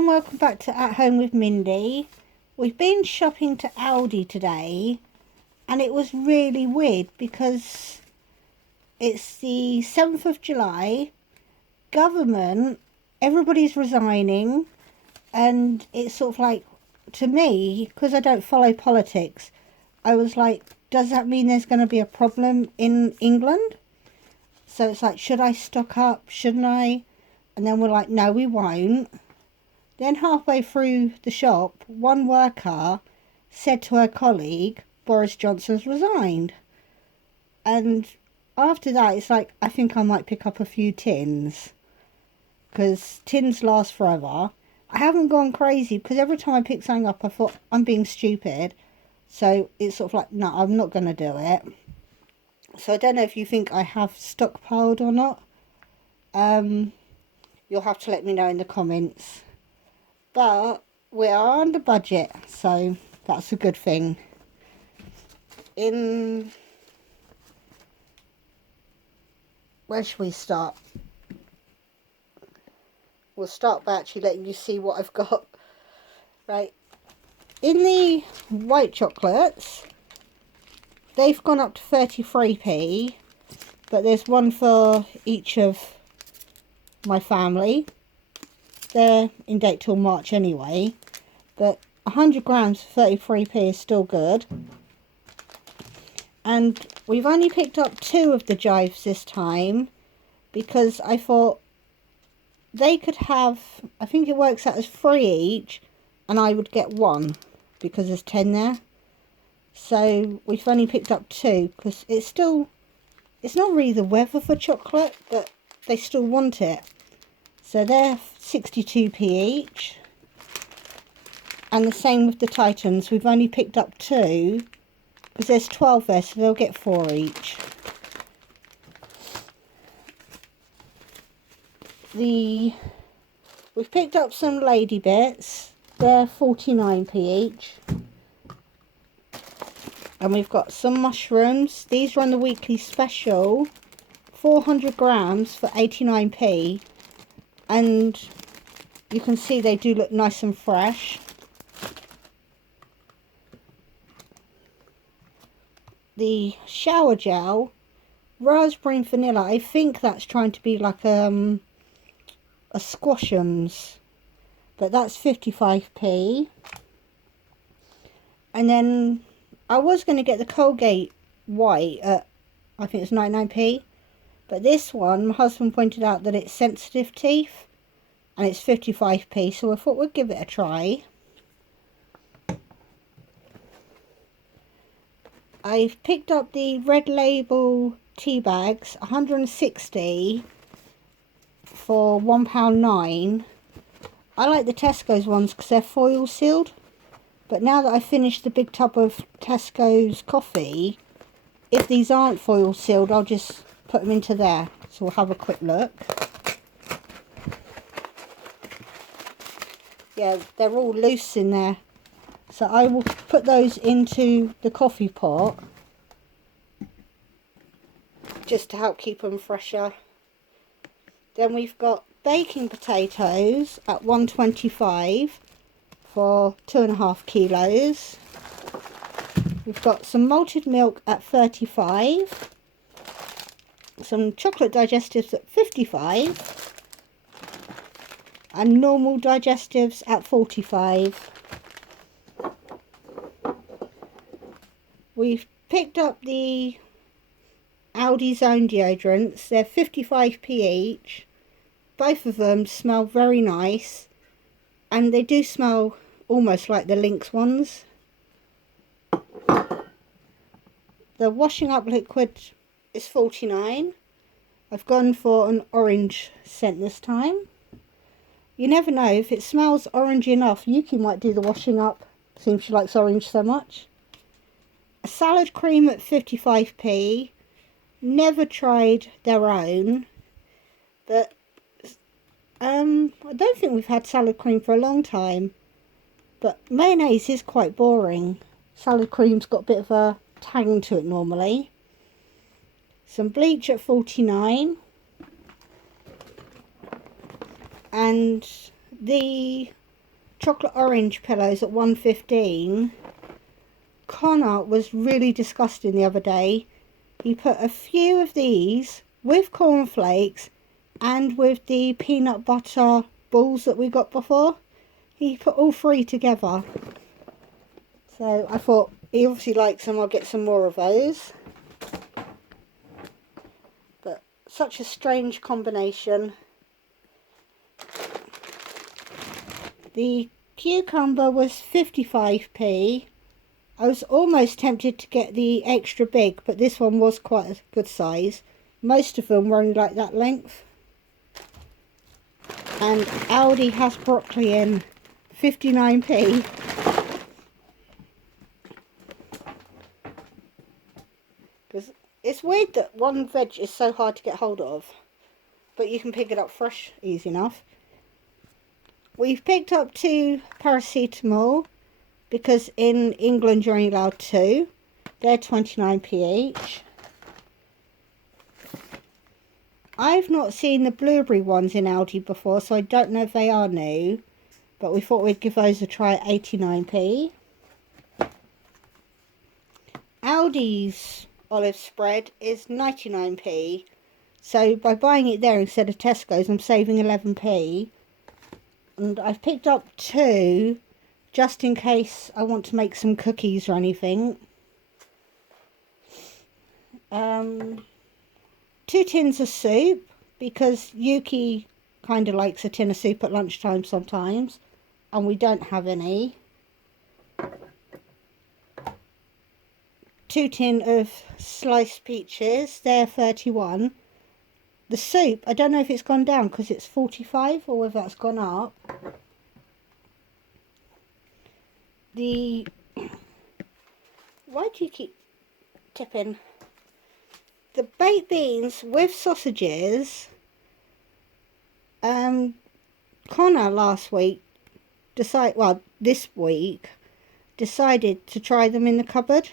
and welcome back to At Home with Mindy. We've been shopping to Aldi today and it was really weird because it's the 7th of July, government, everybody's resigning, and it's sort of like, to me, because I don't follow politics, I was like, does that mean there's going to be a problem in England? So it's like, should I stock up? Shouldn't I? And then we're like, no, we won't. Then halfway through the shop, one worker said to her colleague, Boris Johnson's resigned. And after that, it's like, I think I might pick up a few tins. Because tins last forever. I haven't gone crazy because every time I pick something up, I thought, I'm being stupid. So it's sort of like, no, I'm not going to do it. So I don't know if you think I have stockpiled or not. You'll have to let me know in the comments. But we are under budget, so that's a good thing. Where should we start? We'll start by actually letting you see what I've got. Right. In the white chocolates, they've gone up to 33p, but there's one for each of my family. They're in date till March anyway, but 100 grams for 33p is still good. And we've only picked up 2 of the Jives this time because I thought they could have, I think it works out as 3 each, and I would get 1 because there's 10 there. So we've only picked up 2 because it's not really the weather for chocolate, but they still want it. So they're 62p each. And the same with the Titans. We've only picked up 2 because there's 12 there, so they'll get 4 each. We've picked up some lady bits. They're 49p each. And we've got some mushrooms. These are on the weekly special. 400 grams for 89p. And you can see they do look nice and fresh. The shower gel, raspberry and vanilla. I think that's trying to be like a Squash'ems. But that's 55p. And then I was going to get the Colgate White at, I think it's 99p. But this one, my husband pointed out that it's sensitive teeth. And it's 55p, so I thought we'd give it a try. I've picked up the Red Label tea bags, 160 for £1.09. I like the Tesco's ones because they're foil sealed. But now that I've finished the big tub of Tesco's coffee, if these aren't foil sealed, I'll just put them into there. So we'll have a quick look. Yeah, they're all loose in there. So I will put those into the coffee pot just to help keep them fresher. Then we've got baking potatoes at 125 for 2.5 kilos. We've got some malted milk at 35. Some chocolate digestives at 55. And normal digestives at 45. We've picked up the Aldi Zone deodorants. They're 55p each. Both of them smell very nice. And they do smell almost like the Lynx ones. The washing up liquid is 49. I've gone for an orange scent this time. You never know, if it smells orangey enough, Yuki might do the washing up. Seems she likes orange so much. A salad cream at 55p. Never tried their own. But I don't think we've had salad cream for a long time. But mayonnaise is quite boring. Salad cream's got a bit of a tang to it normally. Some bleach at 49. And the chocolate orange pillows at 1.15. Connor was really disgusting the other day. He put a few of these with cornflakes and with the peanut butter balls that we got before. He put all three together. So I thought, he obviously likes them, I'll get some more of those. But such a strange combination. The cucumber was 55p. I was almost tempted to get the extra big, but this one was quite a good size. Most of them were only like that length. And Aldi has broccoli in, 59p. Because it's weird that one veg is so hard to get hold of, but you can pick it up fresh easy enough. We've picked up 2 paracetamol, because in England you're only allowed 2. They're 29p each. I've not seen the blueberry ones in Aldi before, so I don't know if they are new, but we thought we'd give those a try at 89p. Aldi's olive spread is 99p, so by buying it there instead of Tesco's I'm saving 11p. And I've picked up 2 just in case I want to make some cookies or anything. 2 tins of soup, because Yuki kind of likes a tin of soup at lunchtime sometimes, and we don't have any. 2 tin of sliced peaches, they're 31. The soup, I don't know if it's gone down because it's 45 or whether that's gone up. Why do you keep tipping? The baked beans with sausages, Connor this week decided to try them in the cupboard,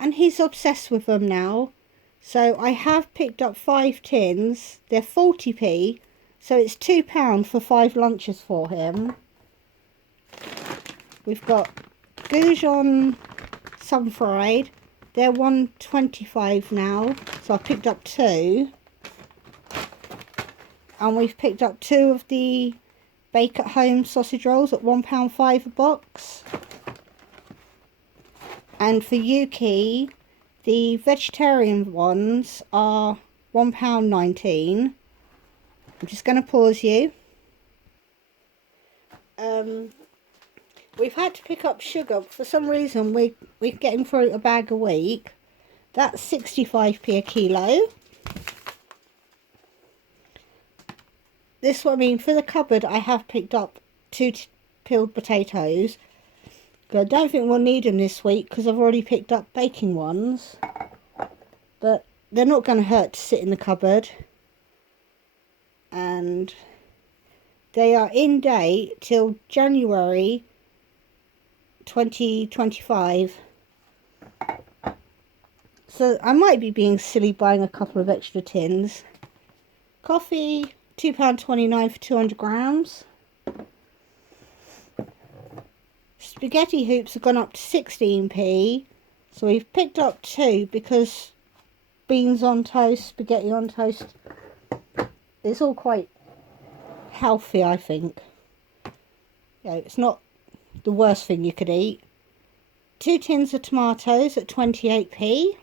and he's obsessed with them now. So I have picked up 5 tins. They're 40p, so it's £2 for 5 lunches for him. We've got Goujon sun-fried. They're 1.25 now, so I've picked up 2. And we've picked up 2 of the bake at home sausage rolls at £1.5 a box. And for Yuki, the vegetarian ones are £1.19. I'm just going to pause you. We've had to pick up sugar. For some reason, we're getting through a bag a week. That's 65p a kilo. This one, I mean, for the cupboard, I have picked up 2 peeled potatoes. I don't think we'll need them this week because I've already picked up baking ones. But they're not going to hurt to sit in the cupboard. And they are in date till January 2025. So I might be being silly buying a couple of extra tins. Coffee, £2.29 for 200 grams. Spaghetti hoops have gone up to 16p. So we've picked up 2 because beans on toast, spaghetti on toast, it's all quite healthy, I think. You know, it's not the worst thing you could eat. 2 tins of tomatoes at 28p.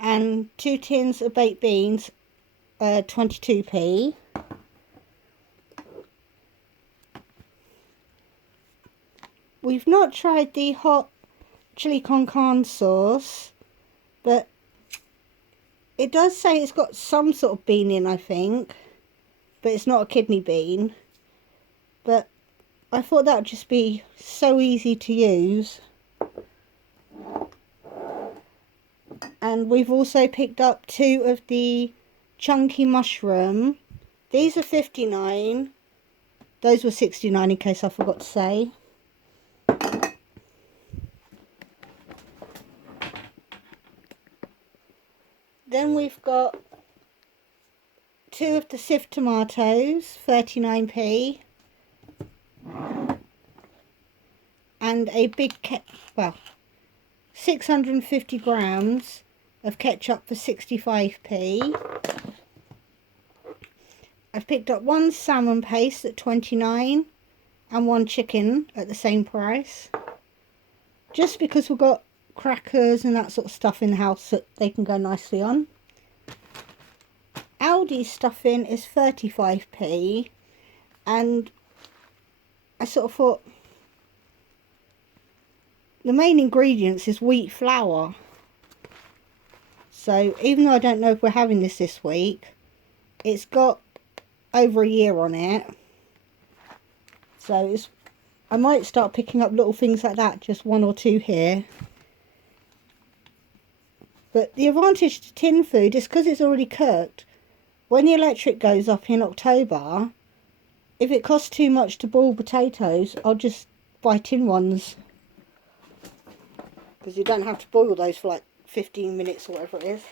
And 2 tins of baked beans, 22p. We've not tried the hot chili con carne sauce, but it does say it's got some sort of bean in, I think, but it's not a kidney bean. But I thought that would just be so easy to use. And we've also picked up 2 of the chunky mushroom. These are 59. Those were 69 in case I forgot to say. Then we've got 2 of the sieved tomatoes, 39p. And a big, 650 grams of ketchup for 65p. I've picked up 1 salmon paste at 29 and 1 chicken at the same price. Just because we've got crackers and that sort of stuff in the house that they can go nicely on. Aldi's stuffing is 35p, and I sort of thought the main ingredients is wheat flour. So even though I don't know if we're having this week, it's got over a year on it. So I might start picking up little things like that, just 1 or 2 here. But the advantage to tin food is because it's already cooked. When the electric goes up in October, if it costs too much to boil potatoes, I'll just buy tin ones. Because you don't have to boil those for like 15 minutes or whatever it is.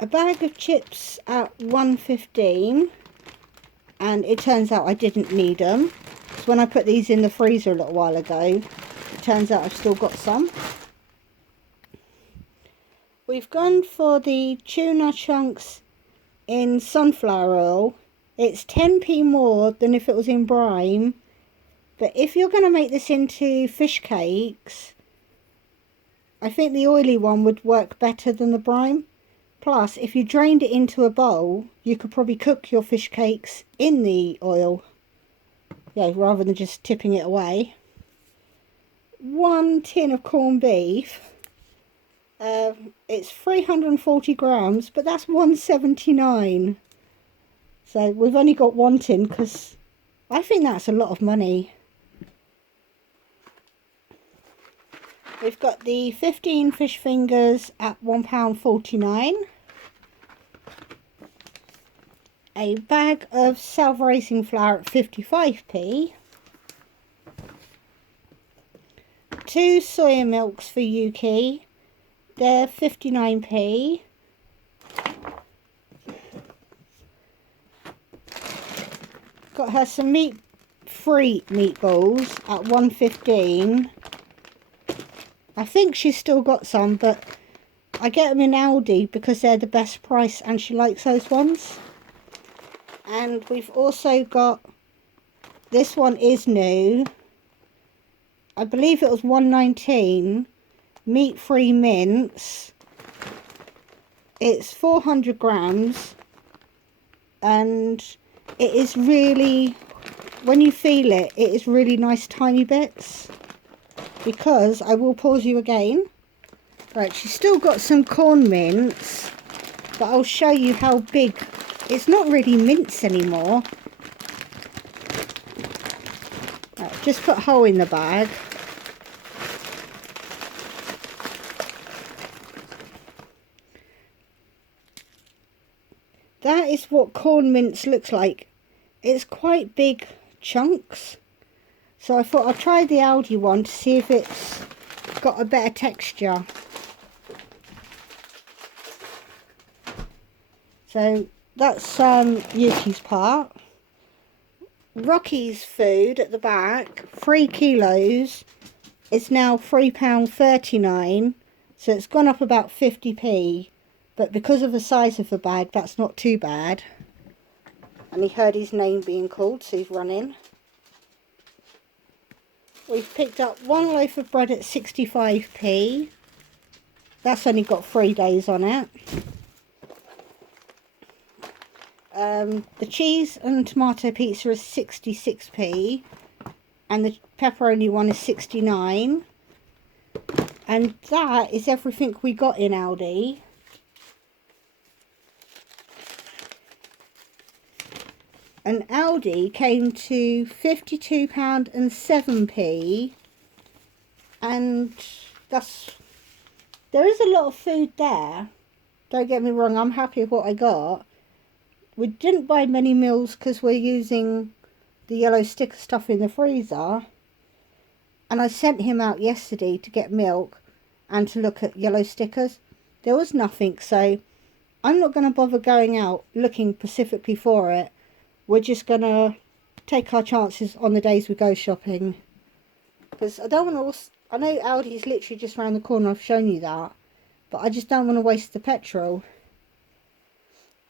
A bag of chips at $1.15, and it turns out I didn't need them. So when I put these in the freezer a little while ago, it turns out I've still got some. We've gone for the tuna chunks in sunflower oil. It's 10p more than if it was in brine. But if you're going to make this into fish cakes, I think the oily one would work better than the brine. Plus, if you drained it into a bowl, you could probably cook your fish cakes in the oil. Yeah, rather than just tipping it away. 1 tin of corned beef. It's 340 grams, but that's $1.79. So we've only got 1 tin because I think that's a lot of money. We've got the 15 fish fingers at £1.49. A bag of self-raising flour at 55p. 2 soya milks for Yuki. They're 59p. Got her some meat-free meatballs at $1.15. I think she's still got some, but I get them in Aldi because they're the best price and she likes those ones. And we've also got, this one is new. I believe it was $1.19. Meat-free mince. It's 400 grams. And it is really, when you feel it, it is really nice tiny bits. Because, I will pause you again. Right, she's still got some corn mince, but I'll show you how big. It's not really mince anymore. Right, just put a hole in the bag. That is what corn mince looks like. It's quite big chunks. So I thought I'd try the Aldi one to see if it's got a better texture. So that's Yuki's part. Rocky's food at the back, 3 kilos, is now £3.39. So it's gone up about 50p. But because of the size of the bag, that's not too bad. And he heard his name being called, so he's running. We've picked up 1 loaf of bread at 65p. That's only got 3 days on it. The cheese and tomato pizza is 66p. And the pepperoni one is 69. And that is everything we got in Aldi. And Aldi came to £52.07p, and there is a lot of food there. Don't get me wrong, I'm happy with what I got. We didn't buy many meals because we're using the yellow sticker stuff in the freezer. And I sent him out yesterday to get milk and to look at yellow stickers. There was nothing, so I'm not going to bother going out looking specifically for it. We're just going to take our chances on the days we go shopping. Because I don't want to... I know Aldi's literally just around the corner. I've shown you that. But I just don't want to waste the petrol.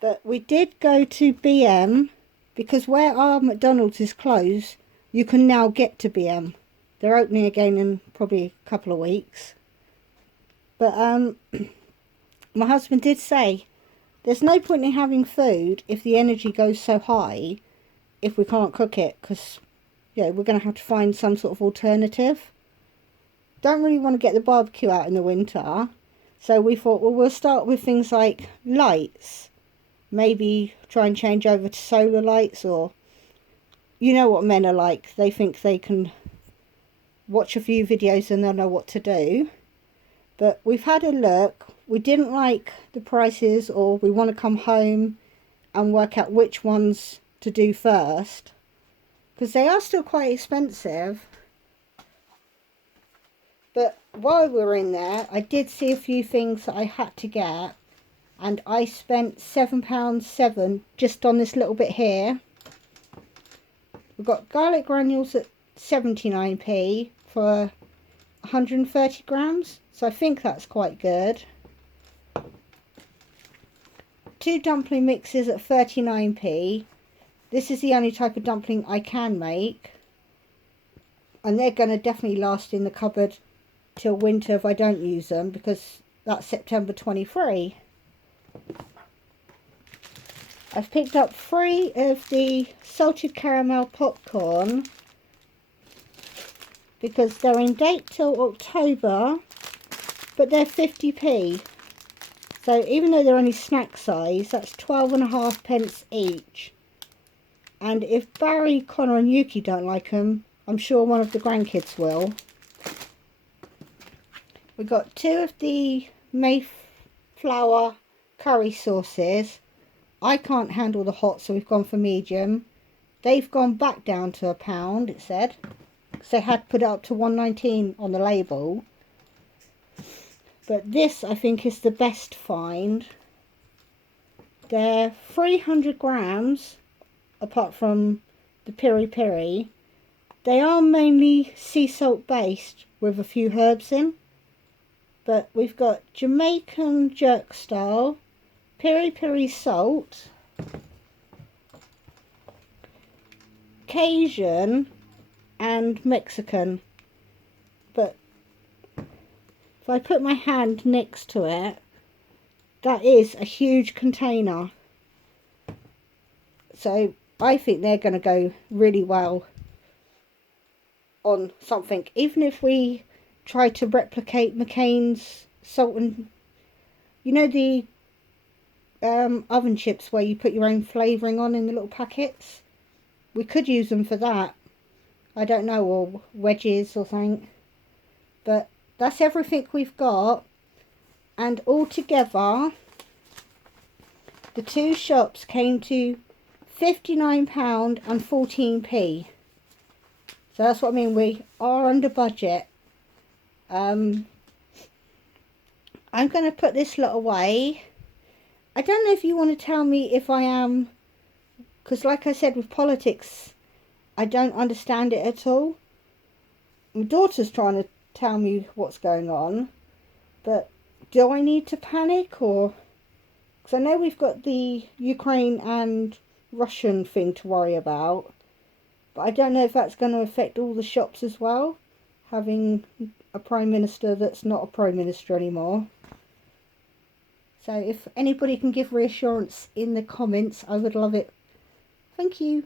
But we did go to BM. Because where our McDonald's is closed, you can now get to BM. They're opening again in probably a couple of weeks. But my husband did say, there's no point in having food if the energy goes so high if we can't cook it. Because, yeah, we're going to have to find some sort of alternative. Don't really want to get the barbecue out in the winter. So we thought, well, we'll start with things like lights. Maybe try and change over to solar lights, or... You know what men are like. They think they can watch a few videos and they'll know what to do. But we've had a look. We didn't like the prices, or we want to come home and work out which ones to do first. Because they are still quite expensive. But while we were in there, I did see a few things that I had to get. And I spent £7.7 just on this little bit here. We've got garlic granules at 79p for 130 grams. So I think that's quite good. 2 dumpling mixes at 39p. This is the only type of dumpling I can make. And they're going to definitely last in the cupboard till winter if I don't use them, because that's September 23. I've picked up 3 of the salted caramel popcorn because they're in date till October, but they're 50p. So even though they're only snack size, that's 12.5p each. And if Barry, Connor and Yuki don't like them, I'm sure one of the grandkids will. We've got 2 of the Mayflower curry sauces. I can't handle the hot, so we've gone for medium. They've gone back down to £1, it said. Because they had put it up to 1.19 on the label. But this, I think, is the best find. They're 300 grams, apart from the piri piri. They are mainly sea salt based with a few herbs in. But we've got Jamaican jerk style, piri piri salt, Cajun and Mexican. But if I put my hand next to it, that is a huge container. So I think they're going to go really well on something. Even if we try to replicate McCain's salt and... You know the oven chips where you put your own flavouring on in the little packets? We could use them for that. I don't know, or wedges or something. But that's everything we've got. And altogether, the 2 shops came to £59 and 14p. So that's what I mean, we are under budget. I'm going to put this lot away. I don't know if you want to tell me if I am, because like I said with politics, I don't understand it at all. My daughter's trying to tell me what's going on, but do I need to panic, or... Because I know we've got the Ukraine and Russian thing to worry about, but I don't know if that's going to affect all the shops as well, having a Prime Minister that's not a Prime Minister anymore. So if anybody can give reassurance in the comments, I would love it. Thank you.